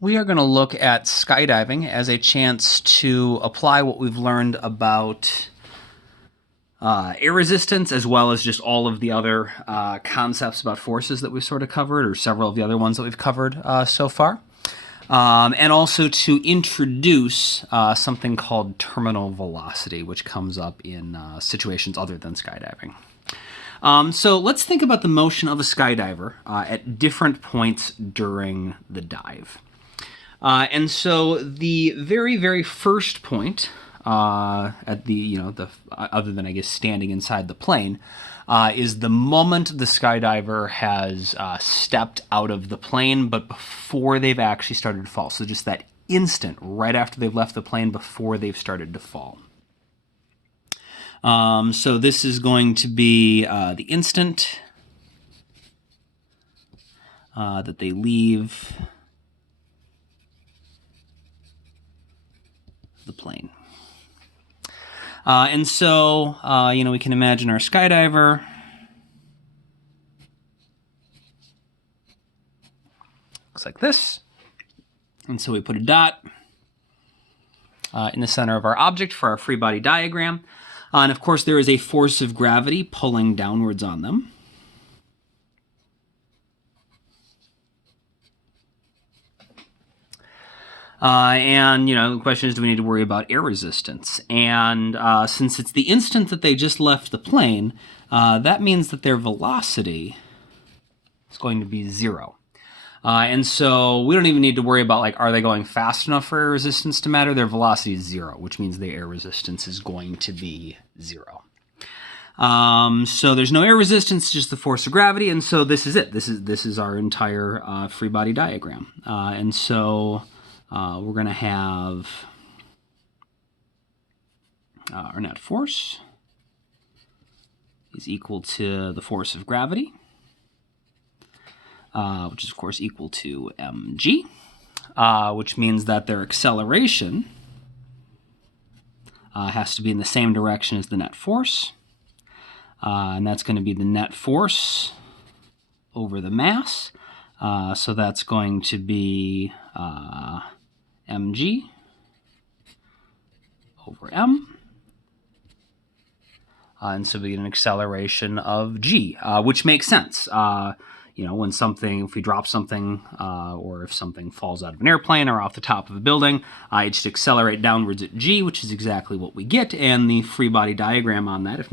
We are going to look at skydiving as a chance to apply what we've learned about air resistance, as well as just all of the other concepts about forces that we've sort of covered, or several of the other ones that we've covered so far. And also to introduce something called terminal velocity, which comes up in situations other than skydiving. So let's think about the motion of a skydiver at different points during the dive. And so the very, very first point at the, other than I guess standing inside the plane, is the moment the skydiver has stepped out of the plane, but before they've actually started to fall. So just that instant right after they've left the plane before they've started to fall. So this is going to be the instant that they leave the plane. And so, we can imagine our skydiver looks like this. And so we put a dot in the center of our object for our free body diagram. And of course, there is a force of gravity pulling downwards on them. And the question is, do we need to worry about air resistance? And since it's the instant that they just left the plane, that means that their velocity is going to be 0. And so we don't even need to worry about, are they going fast enough for air resistance to matter? Their velocity is 0, which means the air resistance is going to be 0. So there's no air resistance, just the force of gravity, and so this is it. This is our entire free body diagram. And so we're going to have our net force is equal to the force of gravity, which is, of course, equal to mg, which means that their acceleration has to be in the same direction as the net force, and that's going to be the net force over the mass. So that's going to be mg over m. And so we get an acceleration of g, which makes sense. If we drop something, or if something falls out of an airplane or off the top of a building, it should accelerate downwards at g, which is exactly what we get. And the free body diagram on that,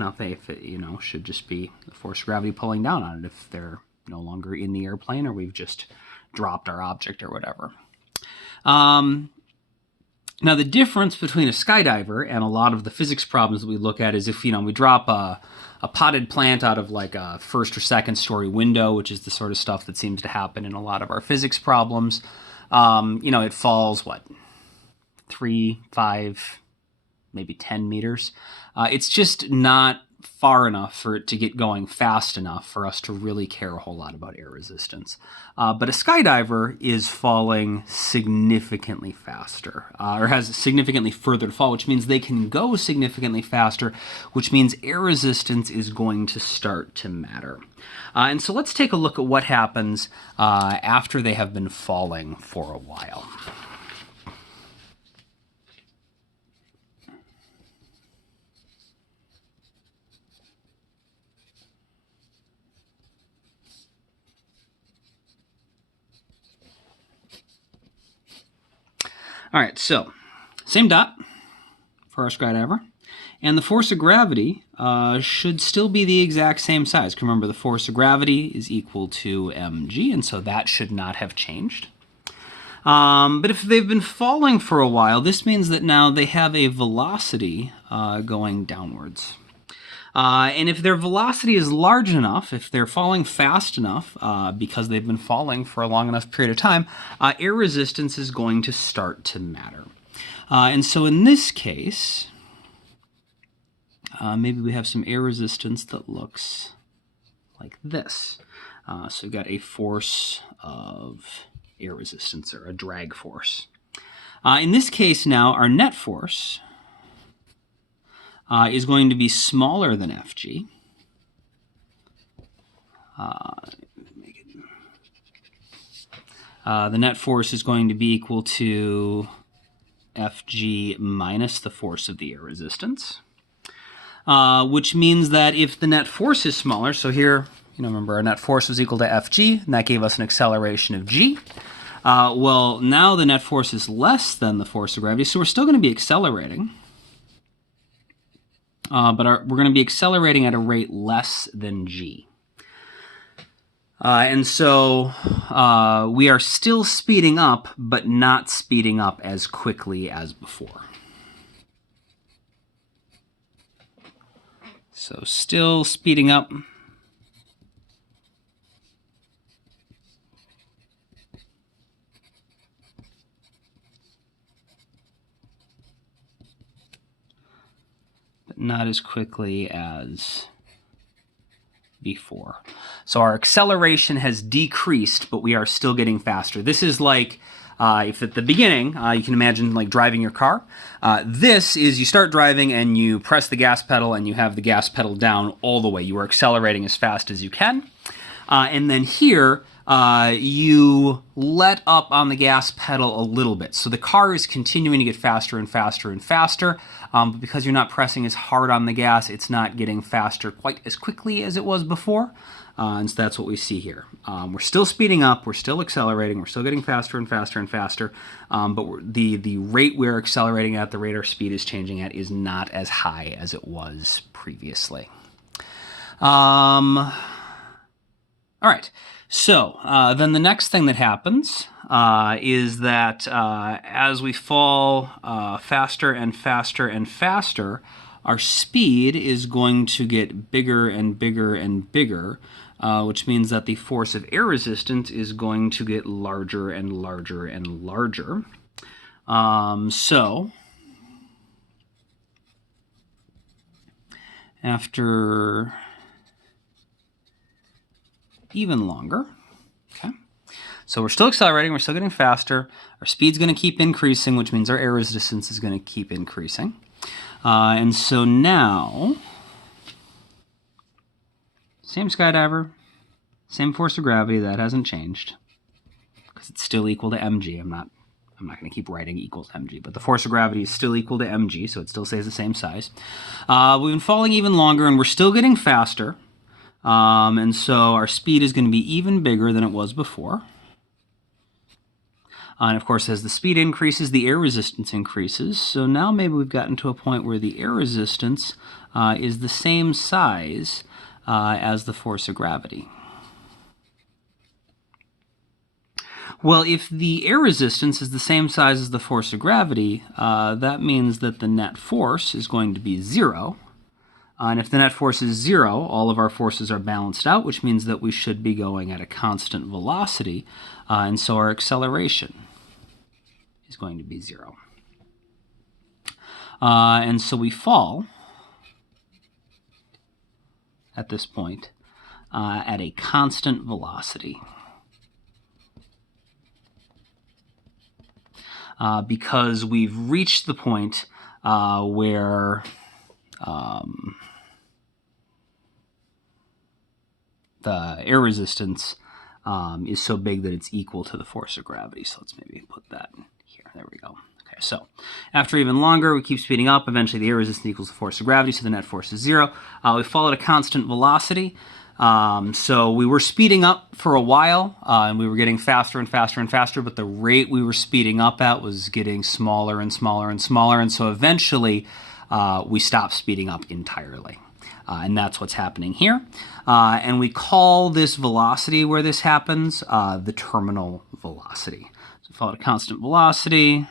should just be the force of gravity pulling down on it if they're no longer in the airplane or we've just dropped our object or whatever. Now, the difference between a skydiver and a lot of the physics problems that we look at is if, we drop a potted plant out of a first or second story window, which is the sort of stuff that seems to happen in a lot of our physics problems. It falls, 3, 5, maybe 10 meters. It's just not far enough for it to get going fast enough for us to really care a whole lot about air resistance. But a skydiver is falling significantly faster, or has significantly further to fall, which means they can go significantly faster, which means air resistance is going to start to matter. And so let's take a look at what happens after they have been falling for a while. All right, so same dot for our skydiver, and the force of gravity should still be the exact same size. Remember, the force of gravity is equal to mg, and so that should not have changed. But if they've been falling for a while, this means that now they have a velocity going downwards. And if their velocity is large enough, if they're falling fast enough, because they've been falling for a long enough period of time, air resistance is going to start to matter. And so in this case, maybe we have some air resistance that looks like this. So we've got a force of air resistance, or a drag force. In this case now, our net force is going to be smaller than Fg. the net force is going to be equal to Fg minus the force of the air resistance, which means that if the net force is smaller, so here, remember our net force was equal to Fg, and that gave us an acceleration of g. Well, now the net force is less than the force of gravity, so we're still going to be accelerating. But we're going to be accelerating at a rate less than g. And so we are still speeding up, but not speeding up as quickly as before. So still speeding up. But not as quickly as before. So our acceleration has decreased, but we are still getting faster. This is like if at the beginning, you can imagine like driving your car. This is you start driving and you press the gas pedal and you have the gas pedal down all the way. You are accelerating as fast as you can. And then here, you let up on the gas pedal a little bit. So the car is continuing to get faster and faster and faster, but because you're not pressing as hard on the gas, it's not getting faster quite as quickly as it was before. And so that's what we see here. We're still speeding up, we're still accelerating, we're still getting faster and faster and faster, but the rate we're accelerating at, the rate our speed is changing at, is not as high as it was previously. All right, so then the next thing that happens is that as we fall faster and faster and faster, our speed is going to get bigger and bigger and bigger, which means that the force of air resistance is going to get larger and larger and larger. So after even longer, okay, so we're still accelerating, we're still getting faster, our speed's going to keep increasing, which means our air resistance is going to keep increasing. And so now, same skydiver, same force of gravity, that hasn't changed, because it's still equal to mg. I'm not going to keep writing equals mg, but the force of gravity is still equal to mg, so it still stays the same size. We've been falling even longer, and we're still getting faster, and so our speed is going to be even bigger than it was before. And of course, as the speed increases, the air resistance increases. So now maybe we've gotten to a point where the air resistance is the same size as the force of gravity. Well, if the air resistance is the same size as the force of gravity, that means that the net force is going to be 0. And if the net force is 0, all of our forces are balanced out, which means that we should be going at a constant velocity, and so our acceleration is going to be 0. And so we fall at this point at a constant velocity. Because we've reached the point where the air resistance is so big that it's equal to the force of gravity. So let's maybe put that here. There we go. Okay, so after even longer, we keep speeding up. Eventually, the air resistance equals the force of gravity, so the net force is 0. We fall at a constant velocity. So we were speeding up for a while, and we were getting faster and faster and faster, but the rate we were speeding up at was getting smaller and smaller and smaller, and so eventually we stopped speeding up entirely. And that's what's happening here. And we call this velocity where this happens the terminal velocity. So we fall at a constant velocity.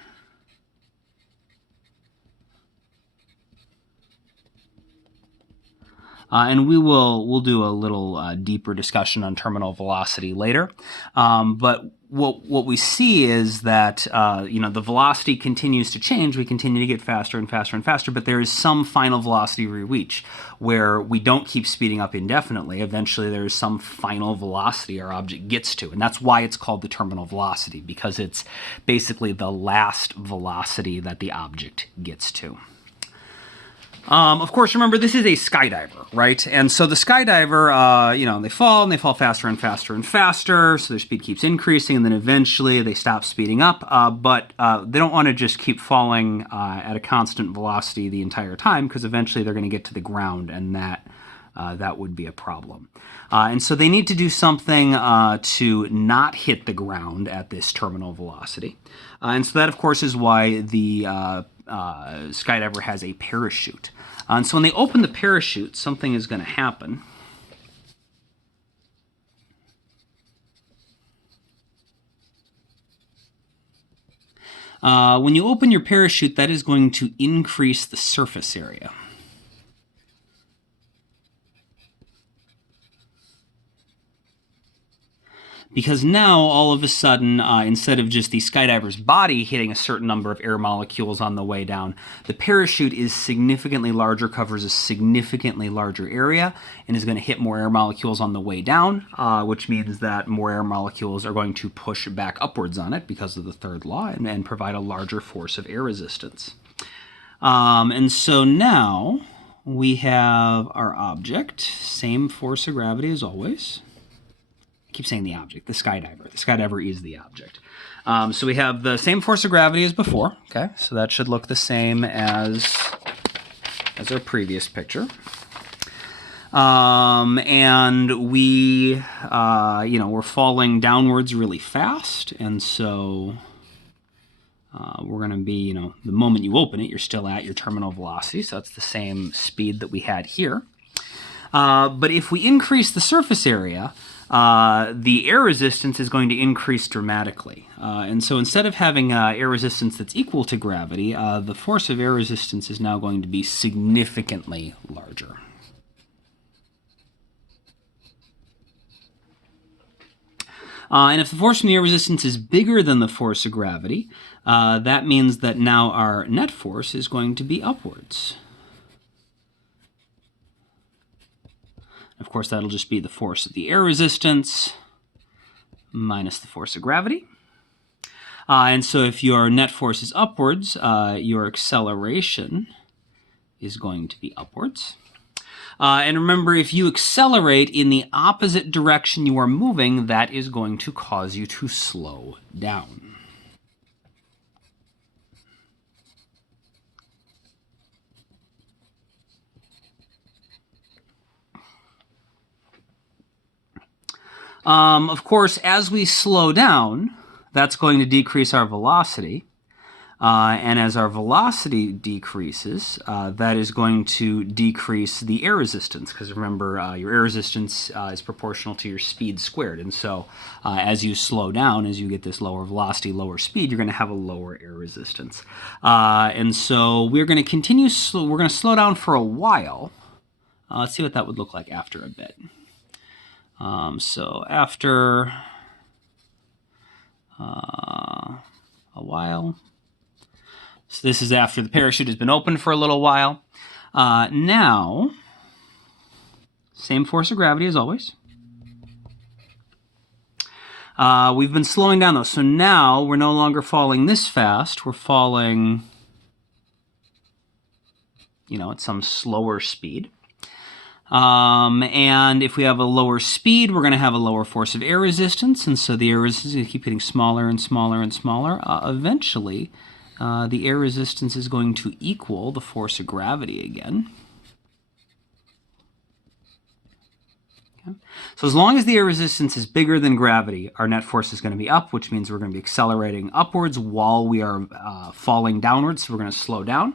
And we'll do a little deeper discussion on terminal velocity later. But what we see is that the velocity continues to change. We continue to get faster and faster and faster, but there is some final velocity we reach where we don't keep speeding up indefinitely. Eventually, there is some final velocity our object gets to, and that's why it's called the terminal velocity, because it's basically the last velocity that the object gets to. Of course, remember, this is a skydiver, right? And so the skydiver, they fall, and they fall faster and faster and faster, so their speed keeps increasing, and then eventually they stop speeding up, but they don't want to just keep falling at a constant velocity the entire time, because eventually they're going to get to the ground, and that would be a problem. And so they need to do something to not hit the ground at this terminal velocity. And so that, of course, is why the skydiver has a parachute. And so when they open the parachute, something is going to happen. When you open your parachute, that is going to increase the surface area. Because now, all of a sudden, instead of just the skydiver's body hitting a certain number of air molecules on the way down, the parachute is significantly larger, covers a significantly larger area, and is going to hit more air molecules on the way down, which means that more air molecules are going to push back upwards on it because of the third law and provide a larger force of air resistance. And so now we have our object, same force of gravity as always. Keep saying the object, the skydiver. The skydiver is the object. So we have the same force of gravity as before. Okay, so that should look the same as our previous picture. And we, we're falling downwards really fast, and so we're going to be, the moment you open it, you're still at your terminal velocity, so that's the same speed that we had here. But if we increase the surface area, the air resistance is going to increase dramatically. And so instead of having air resistance that's equal to gravity, the force of air resistance is now going to be significantly larger. And if the force from the air resistance is bigger than the force of gravity, that means that now our net force is going to be upwards. Of course, that'll just be the force of the air resistance minus the force of gravity. And so if your net force is upwards, your acceleration is going to be upwards. And remember, if you accelerate in the opposite direction you are moving, that is going to cause you to slow down. Of course, as we slow down, that's going to decrease our velocity. And as our velocity decreases, that is going to decrease the air resistance, because remember, your air resistance is proportional to your speed squared. And so as you slow down, as you get this lower velocity, lower speed, you're going to have a lower air resistance. And so we're going to continue, we're going to slow down for a while. Let's see what that would look like after a bit. So after a while, so this is after the parachute has been open for a little while. Now, same force of gravity as always. We've been slowing down though, so now we're no longer falling this fast. We're falling, at some slower speed. And if we have a lower speed, we're going to have a lower force of air resistance, and so the air resistance is going to keep getting smaller and smaller and smaller. Eventually, the air resistance is going to equal the force of gravity again. Okay. So as long as the air resistance is bigger than gravity, our net force is going to be up, which means we're going to be accelerating upwards while we are falling downwards, so we're going to slow down.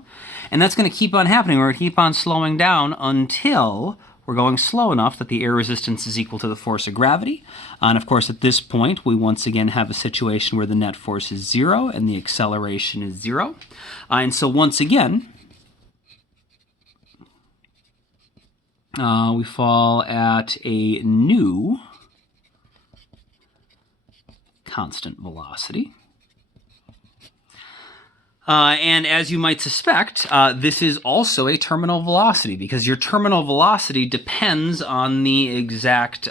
And that's going to keep on happening. We're going to keep on slowing down until we're going slow enough that the air resistance is equal to the force of gravity. And of course, at this point, we once again have a situation where the net force is 0 and the acceleration is 0. And so once again, we fall at a new constant velocity. And as you might suspect, this is also a terminal velocity, because your terminal velocity depends on the exact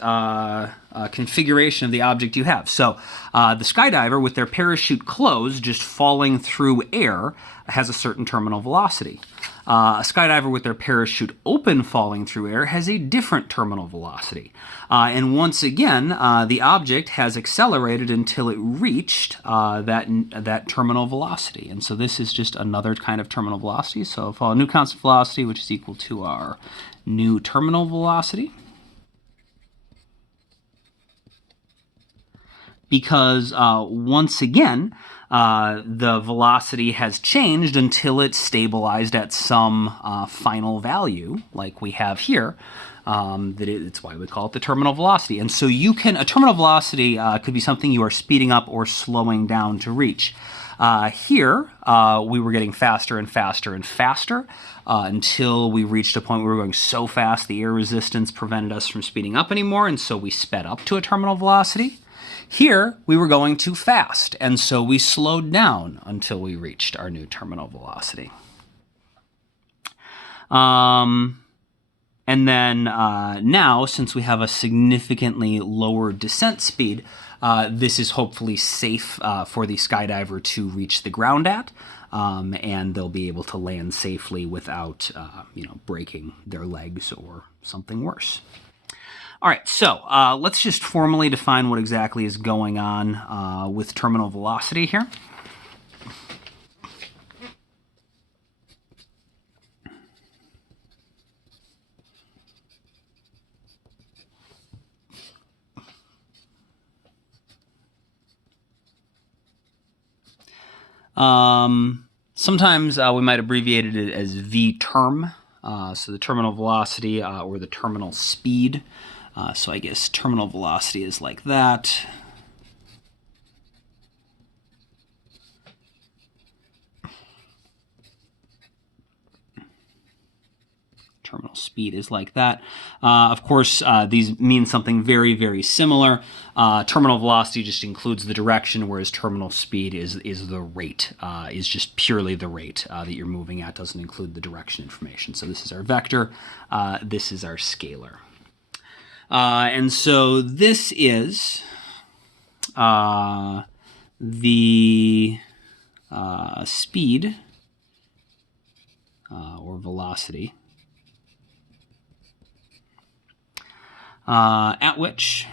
configuration of the object you have. So the skydiver, with their parachute closed, just falling through air, has a certain terminal velocity. A skydiver with their parachute open falling through air has a different terminal velocity. And once again, the object has accelerated until it reached that terminal velocity. And so this is just another kind of terminal velocity. So follow new constant velocity, which is equal to our new terminal velocity. Because once again, the velocity has changed until it's stabilized at some final value, like we have here. It's why we call it the terminal velocity. And so a terminal velocity could be something you are speeding up or slowing down to reach. Here, we were getting faster and faster and faster until we reached a point where we were going so fast the air resistance prevented us from speeding up anymore, and so we sped up to a terminal velocity. Here, we were going too fast, and so we slowed down until we reached our new terminal velocity. And then now, since we have a significantly lower descent speed, this is hopefully safe for the skydiver to reach the ground at, and they'll be able to land safely without, breaking their legs or something worse. All right, so let's just formally define what exactly is going on with terminal velocity here. Sometimes we might abbreviate it as V-term, so the terminal velocity or the terminal speed. So I guess terminal velocity is like that. Terminal speed is like that. Of course, these mean something very, very similar. Terminal velocity just includes the direction, whereas terminal speed is the rate, is just purely the rate that you're moving at, doesn't include the direction information. So this is our vector, this is our scalar. And so this is the speed or velocity at which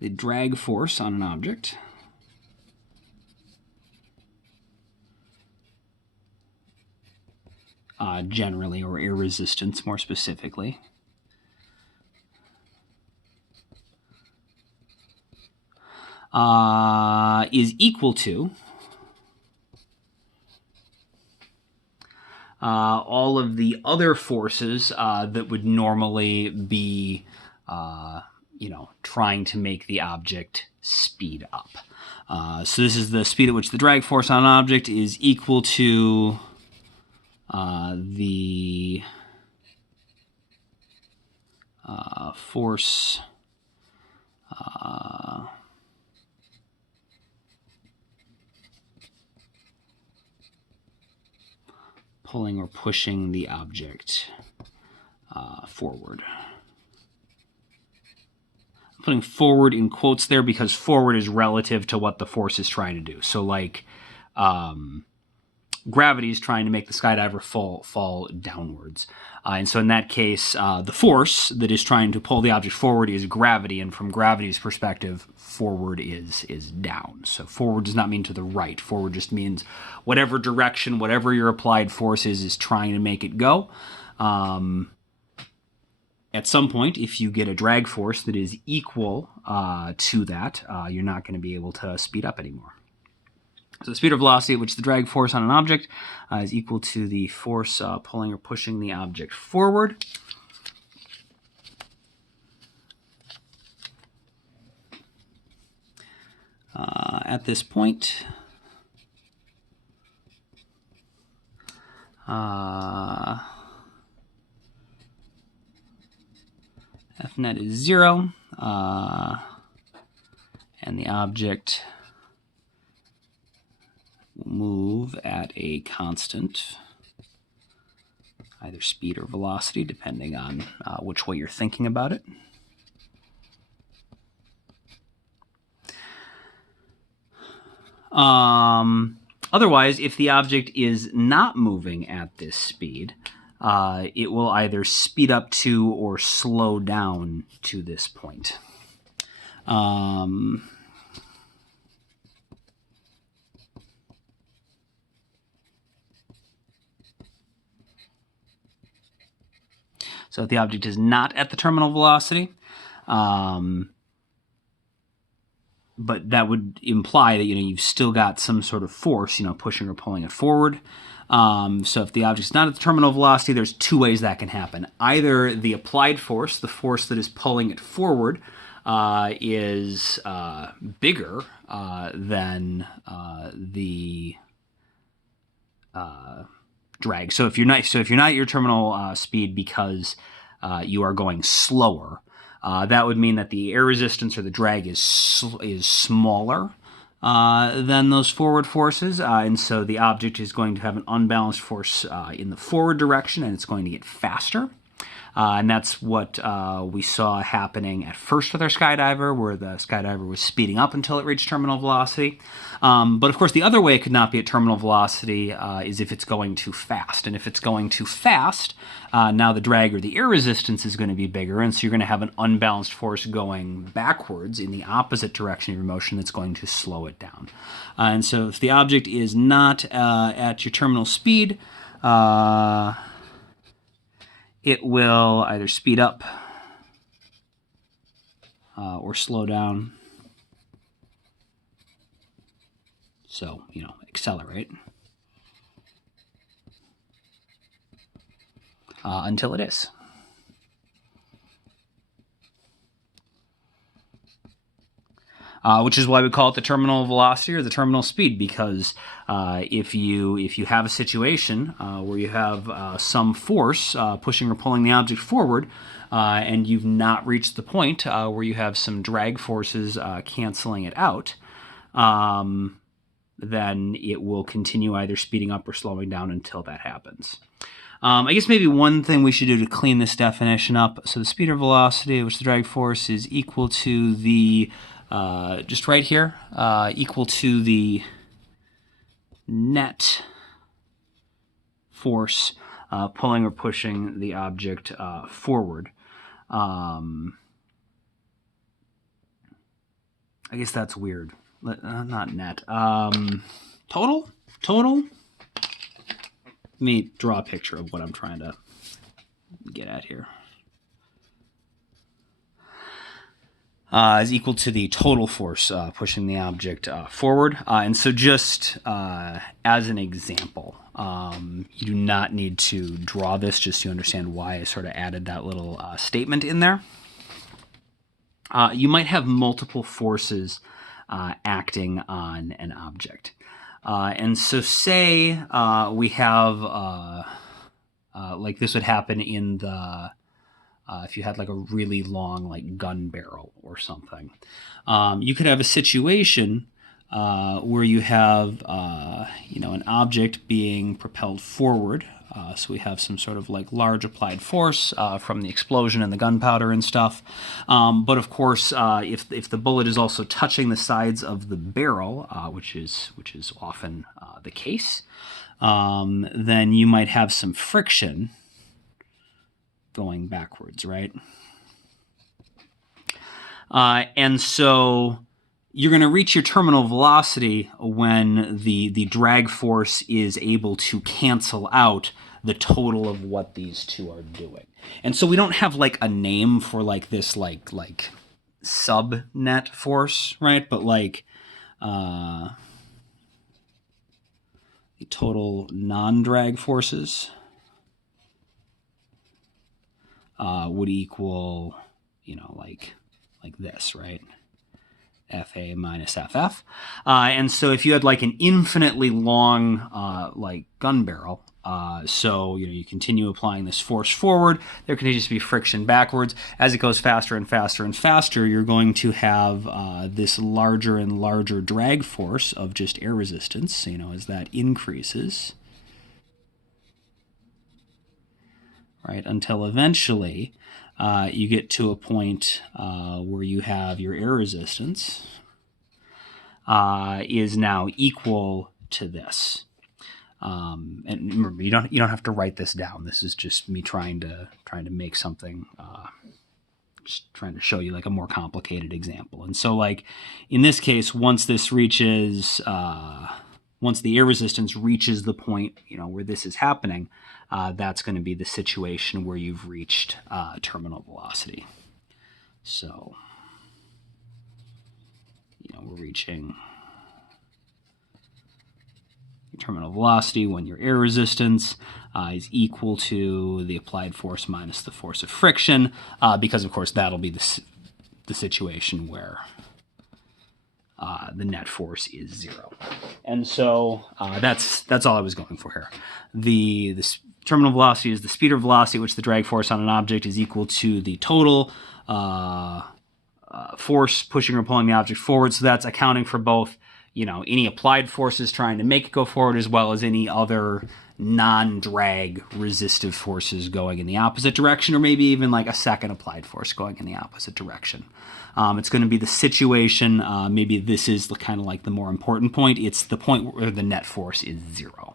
the drag force on an object generally, or air resistance more specifically, is equal to all of the other forces that would normally be, trying to make the object speed up. So this is the speed at which the drag force on an object is equal to the force pulling or pushing the object forward. I'm putting forward in quotes there because forward is relative to what the force is trying to do. So like gravity is trying to make the skydiver fall downwards. And so in that case, the force that is trying to pull the object forward is gravity, and from gravity's perspective, forward is down. So forward does not mean to the right. Forward just means whatever direction, whatever your applied force is trying to make it go. At some point, if you get a drag force that is equal to that, you're not going to be able to speed up anymore. So the speed or velocity at which the drag force on an object is equal to the force pulling or pushing the object forward. At this point, F net is 0, and the object will move at a constant either speed or velocity, depending on which way you're thinking about it. Otherwise, if the object is not moving at this speed, it will either speed up to or slow down to this point. So if the object is not at the terminal velocity, but that would imply that you've still got some sort of force, pushing or pulling it forward. So if the object's not at the terminal velocity, there's two ways that can happen. Either the applied force, the force that is pulling it forward, is bigger than the drag. So if you're not at your terminal speed because you are going slower, that would mean that the air resistance or the drag is smaller than those forward forces, and so the object is going to have an unbalanced force in the forward direction, and it's going to get faster. And that's what we saw happening at first with our skydiver, where the skydiver was speeding up until it reached terminal velocity. But of course, the other way it could not be at terminal velocity is if it's going too fast. And if it's going too fast, now the drag or the air resistance is going to be bigger, and so you're going to have an unbalanced force going backwards in the opposite direction of your motion that's going to slow it down. And so if the object is not at your terminal speed, it will either speed up or slow down. So, accelerate until it is. Which is why we call it the terminal velocity or the terminal speed, because if you have a situation where you have some force pushing or pulling the object forward, and you've not reached the point where you have some drag forces canceling it out, then it will continue either speeding up or slowing down until that happens. I guess maybe one thing we should do to clean this definition up. So the speed or velocity, which the drag force is equal to the just right here, equal to the net force pulling or pushing the object forward. I guess that's weird. Not net. Total? Let me draw a picture of what I'm trying to get at here. Is equal to the total force pushing the object forward. And so just as an example, you do not need to draw this, just to understand why I sort of added that little statement in there. You might have multiple forces acting on an object. And so say we have, like this would happen in the, if you had like a really long gun barrel or something. You could have a situation where you have, an object being propelled forward. So we have some sort of large applied force from the explosion and the gunpowder and stuff. But of course, if the bullet is also touching the sides of the barrel, which is often the case, then you might have some friction going backwards, right? And so you're going to reach your terminal velocity when the drag force is able to cancel out the total of what these two are doing. And so we don't have a name for this sub-net force, right? But the total non-drag forces would equal, like this, right? FA minus FF. And so if you had an infinitely long gun barrel, so you continue applying this force forward, there continues to be friction backwards. As it goes faster and faster and faster, you're going to have this larger and larger drag force of just air resistance, as that increases. right? Until eventually you get to a point where you have your air resistance is now equal to this. And remember, you don't have to write this down. This is just me trying to make something, just trying to show you like a more complicated example. And so, like in this case, once this reaches, once the air resistance reaches the point, where this is happening, that's going to be the situation where you've reached terminal velocity. So, we're reaching terminal velocity when your air resistance is equal to the applied force minus the force of friction, because of course that'll be the situation where the net force is 0. And so that's all I was going for here. The terminal velocity is the speed or velocity at which the drag force on an object is equal to the total force pushing or pulling the object forward. So that's accounting for both any applied forces trying to make it go forward, as well as any other non-drag resistive forces going in the opposite direction, or maybe even like a second applied force going in the opposite direction. It's going to be the situation, maybe this is kind of like the more important point, it's the point where the net force is 0.